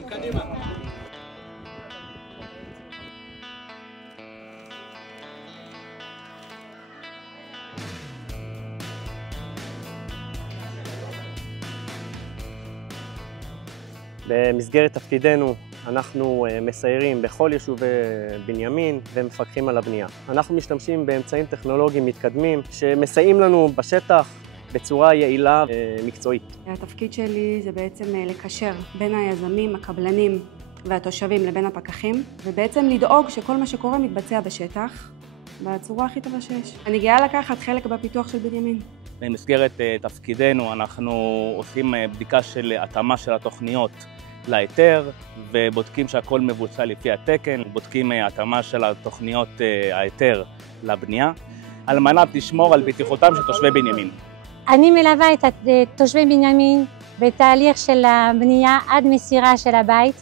קדימה. במסגרת תפקידנו אנחנו מסיירים בכל יישובי בנימין ומפקחים על הבנייה. אנחנו משתמשים באמצעים טכנולוגיים מתקדמים שמסייעים לנו בשטח בצורה יעילה ומקצועית. התפקיד שלי זה בעצם לקשר בין היזמים, הקבלנים והתושבים לבין הפקחים, ובעצם לדאוג שכל מה שקורה מתבצע בשטח בצורה הכי טובה שיש. אני גאה לקחת חלק בפיתוח של בנימין. במסגרת תפקידנו אנחנו עושים בדיקה של התאמה של התוכניות להיתר ובודקים שהכל מבוצע לפי התקן, בודקים התאמה של התוכניות ההיתר לבנייה על מנת לשמור על בטיחותם של תושבי בנימין. אני מלווה את תושבי בנימין בתהליך של הבנייה עד מסירה של הבית,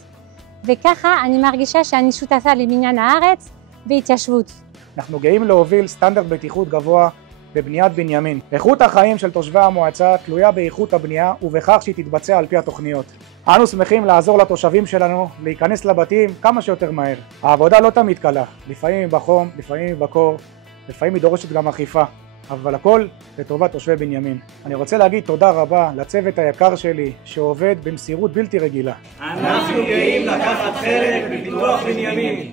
וככה אני מרגישה שאני שותפה לבניין הארץ והתיישבות. אנחנו גאים להוביל סטנדרט בטיחות גבוה בבניית בנימין. איכות החיים של תושבי המועצה תלויה באיכות הבנייה ובכך שהיא תתבצע על פי התוכניות. אנו שמחים לעזור לתושבים שלנו להיכנס לבתים כמה שיותר מהר. העבודה לא תמיד קלה, לפעמים היא בחום, לפעמים היא בקור, לפעמים היא דורשת גם אכיפה, אבל הכל לטובת תושבי בנימין. אני רוצה להגיד תודה רבה לצוות היקר שלי שעובד במסירות בלתי רגילה. אנחנו גאים לקחת חלק בפיתוח בנימין.